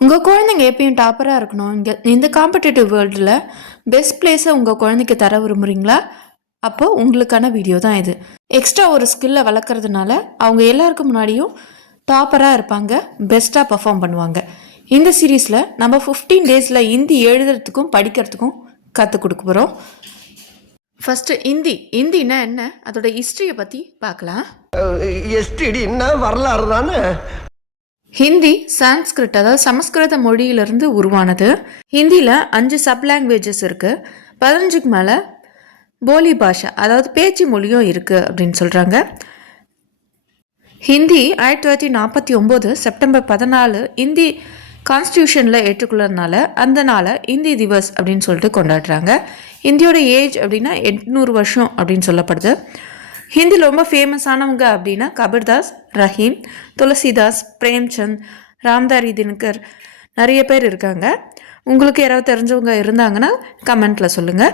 உங்கள் குழந்தைங்க எப்பயும் டாப்பராக இருக்கணும். இந்த காம்படிட்டிவ் வேர்ல்டில் பெஸ்ட் பிளேஸை உங்கள் குழந்தைக்கு தர விரும்புகிறீங்களா? அப்போது உங்களுக்கான வீடியோ தான் இது. எக்ஸ்ட்ரா ஒரு ஸ்கில்லை வளர்க்குறதுனால அவங்க எல்லாருக்கும் முன்னாடியும் டாப்பராக இருப்பாங்க, பெஸ்ட்டாக பர்ஃபார்ம் பண்ணுவாங்க. இந்த சீரீஸில் நம்ம 15 டேஸில் ஹிந்தி எழுதுறதுக்கும் படிக்கிறதுக்கும் கற்றுக் கொடுக்க போகிறோம். ஃபஸ்ட்டு ஹிந்தின்னா என்ன, அதோட ஹிஸ்ட்ரியை பற்றி பார்க்கலாம். வரலாறு தானே. ஹிந்தி சான்ஸ்கிரிட், அதாவது சமஸ்கிருத மொழியிலிருந்து உருவானது. ஹிந்தியில் 5 சப் லாங்குவேஜஸ் இருக்குது. 15க்கு மேலே போலி பாஷா, அதாவது பேச்சு மொழியும் இருக்குது அப்படின்னு சொல்கிறாங்க. ஹிந்தி 1949 செப்டம்பர் 14 இந்தி கான்ஸ்டியூஷனில் ஏற்றுக்கொள்ளறதுனால அந்த நாளை இந்தி திவஸ் அப்படின்னு சொல்லிட்டு கொண்டாடுறாங்க. இந்தியோட ஏஜ் அப்படின்னா 800 வருஷம் அப்படின்னு சொல்லப்படுது. ஹிந்தியில் ரொம்ப ஃபேமஸானவங்க அப்படின்னா கபீர்தாஸ், ரஹீம், துளசிதாஸ், பிரேம்சந்த், ராம்தாரி தினகர், நிறைய பேர் இருக்காங்க. உங்களுக்கு யாராவது தெரிஞ்சவங்க இருந்தாங்கன்னா கமெண்ட்டில் சொல்லுங்கள்.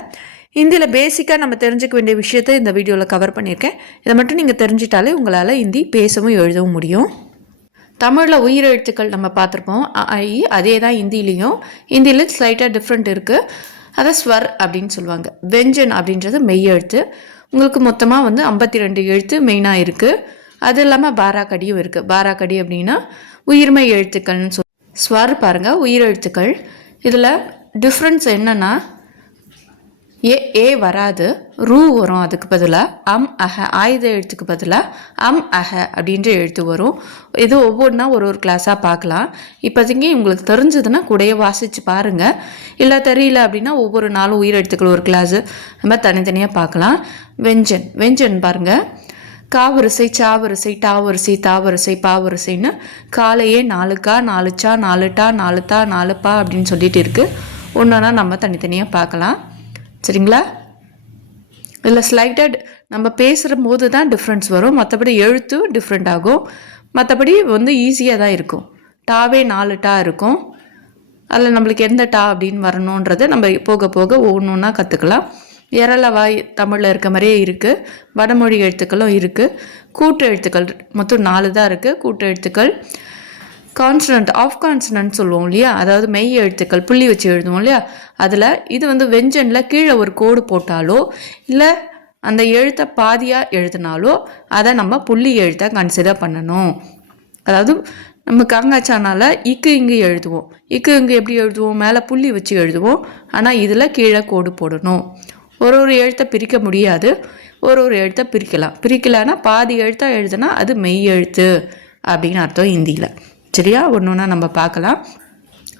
ஹிந்தியில் பேசிக்காக நம்ம தெரிஞ்சுக்க வேண்டிய விஷயத்தை இந்த வீடியோவில் கவர் பண்ணியிருக்கேன். இதை மட்டும் நீங்கள் தெரிஞ்சிட்டாலே உங்களால் ஹிந்தி பேசவும் எழுதவும் முடியும். தமிழில் உயிரெழுத்துக்கள் நம்ம பார்த்துருப்போம், அதே தான் ஹிந்திலையும். ஹிந்தியில் ஸ்லைட்டாக டிஃப்ரெண்ட் இருக்குது. அதை ஸ்வர் அப்படின்னு சொல்லுவாங்க. வெஞ்சன் அப்படின்றது மெய் எழுத்து. உங்களுக்கு மொத்தமாக 52 எழுத்து மெயினாக இருக்குது. அது இல்லாமல் பாராக்கடியும் இருக்குது. பாராக்கடி அப்படின்னா உயிர்மை எழுத்துக்கள்னு ஸ்வர் பாருங்கள், உயிரெழுத்துக்கள். இதில் டிஃப்ரென்ஸ் என்னென்னா ஏ வராது, ரூ வரும். அதுக்கு பதிலாக அஹ, ஆயுத எழுத்துக்கு பதிலாக அஹ அப்படின்ற எழுத்து வரும். இது ஒவ்வொன்றா ஒரு கிளாஸாக பார்க்கலாம். இப்போதைக்கு உங்களுக்கு தெரிஞ்சதுன்னா கூடயே வாசித்து பாருங்கள். இல்லை தெரியல அப்படின்னா ஒவ்வொரு நாளும் உயிரெழுத்துக்கள் ஒரு கிளாஸு நம்ம தனித்தனியாக பார்க்கலாம். வெஞ்சன் பாருங்கள், காவரிசை, சாவரிசை, டாவரிசை, தாவரிசை, பாவரிசைன்னு காலையே 4கா, 4சா, 4டா, 4தா, 4பா அப்படின்னு சொல்லிட்டு இருக்குது. ஒன்றா நம்ம தனித்தனியாக பார்க்கலாம். சரிங்களா? இதில் ஸ்லைட்டட் நம்ம பேசுகிற போது தான் டிஃப்ரென்ஸ் வரும், மற்றபடி எழுத்து டிஃப்ரெண்ட் ஆகும். மற்றபடி ஈஸியாக தான் இருக்கும். டாவே 4 டா இருக்கும். அதில் நம்மளுக்கு எந்த டா அப்படின்னு வரணுன்றதை நம்ம போக போக ஒவ்வொன்றா கற்றுக்கலாம். வாய் தமிழில் இருக்க மாதிரியே இருக்குது. வடமொழி எழுத்துக்களும் இருக்குது. கூட்டு எழுத்துக்கள் மொத்தம் 4 தான் இருக்குது. கூட்டு எழுத்துக்கள். கான்சனன்ட், ஆஃப் கான்சனன்ட் சொல்லுவோம் இல்லையா, அதாவது மெய் எழுத்துக்கள் புள்ளி வச்சு எழுதுவோம் இல்லையா, அதில் இது வெஞ்சனில் கீழே ஒரு கோடு போட்டாலோ இல்லை அந்த எழுத்தை பாதியாக எழுதினாலோ அதை நம்ம புள்ளி எழுத்தை கன்சிடர் பண்ணணும். அதாவது நம்ம காங்காச்சானால இங்கு எழுதுவோம். இங்கு எப்படி எழுதுவோம், மேலே புள்ளி வச்சு எழுதுவோம். ஆனால் இதில் கீழே கோடு போடணும். ஒரு எழுத்தை பிரிக்க முடியாது, ஒரு எழுத்தை பிரிக்கலான்னா பாதி எழுத்தாக எழுதுனா அது மெய் எழுத்து அப்படின்னு அர்த்தம் ஹிந்தியில். சரியா? ஒன்றுன்னா நம்ம பார்க்கலாம்.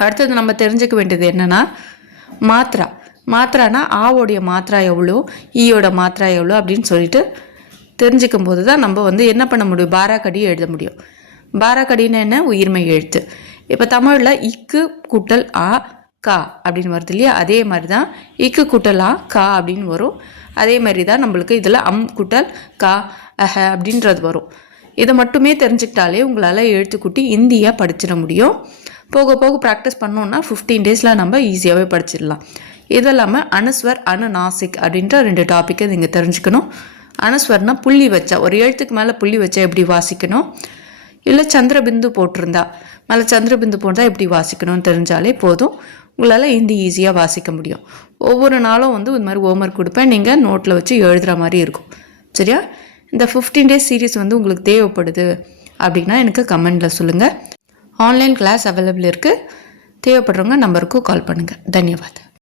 அடுத்தது நம்ம தெரிஞ்சுக்க வேண்டியது என்னென்னா மாத்திரானா ஆவோடைய மாத்திரா எவ்வளோ, ஈயோட மாத்திரா எவ்வளோ அப்படின்னு சொல்லிட்டு தெரிஞ்சுக்கும் போது தான் நம்ம என்ன பண்ண முடியும், பாராக்கடியை எழுத முடியும். பாராக்கடின்னு என்ன, உயிர்மை எழுத்து. இப்போ தமிழில் இக்கு கூட்டல் ஆ கா அப்படின்னு வருது இல்லையா, அதே மாதிரி தான் இக்கு கூட்டல் ஆ கா அப்படின்னு வரும். அதே மாதிரி தான் நம்மளுக்கு இதில் கூட்டல் கா அஹ அப்படின்றது வரும். இதை மட்டுமே தெரிஞ்சுக்கிட்டாலே உங்களால் எழுத்துக்கூட்டி ஹிந்தியாக படிச்சிட முடியும். போக போக ப்ராக்டிஸ் பண்ணோன்னா 15 டேஸில் நம்ம ஈஸியாகவே படிச்சிடலாம். இது இல்லாமல் அனுஸ்வர், அனுநாசிக் அப்படின்ற 2 டாப்பிக்கை நீங்கள் தெரிஞ்சுக்கணும். அனுஸ்வர்னால் புள்ளி வச்சா, ஒரு எழுத்துக்கு மேலே புள்ளி வச்சா எப்படி வாசிக்கணும், இல்லை சந்திரபிந்து போட்டிருந்தா மேலே சந்திரபிந்து போட்டால் எப்படி வாசிக்கணும்னு தெரிஞ்சாலே போதும், உங்களால் ஹிந்தி ஈஸியாக வாசிக்க முடியும். ஒவ்வொரு நாளும் இது மாதிரி ஹோம்ஒர்க் கொடுப்பேன், நீங்கள் நோட்டில் வச்சு எழுதுகிற மாதிரி இருக்கும். சரியா? இந்த 15 டேஸ் சீரீஸ் உங்களுக்கு தேவைப்படுது அப்படின்னா எனக்கு கமெண்டில் சொல்லுங்கள். ஆன்லைன் கிளாஸ் அவைலபிள் இருக்குது. தேவைப்படுறவங்க நம்பருக்கு கால் பண்ணுங்கள். தன்யவாத்.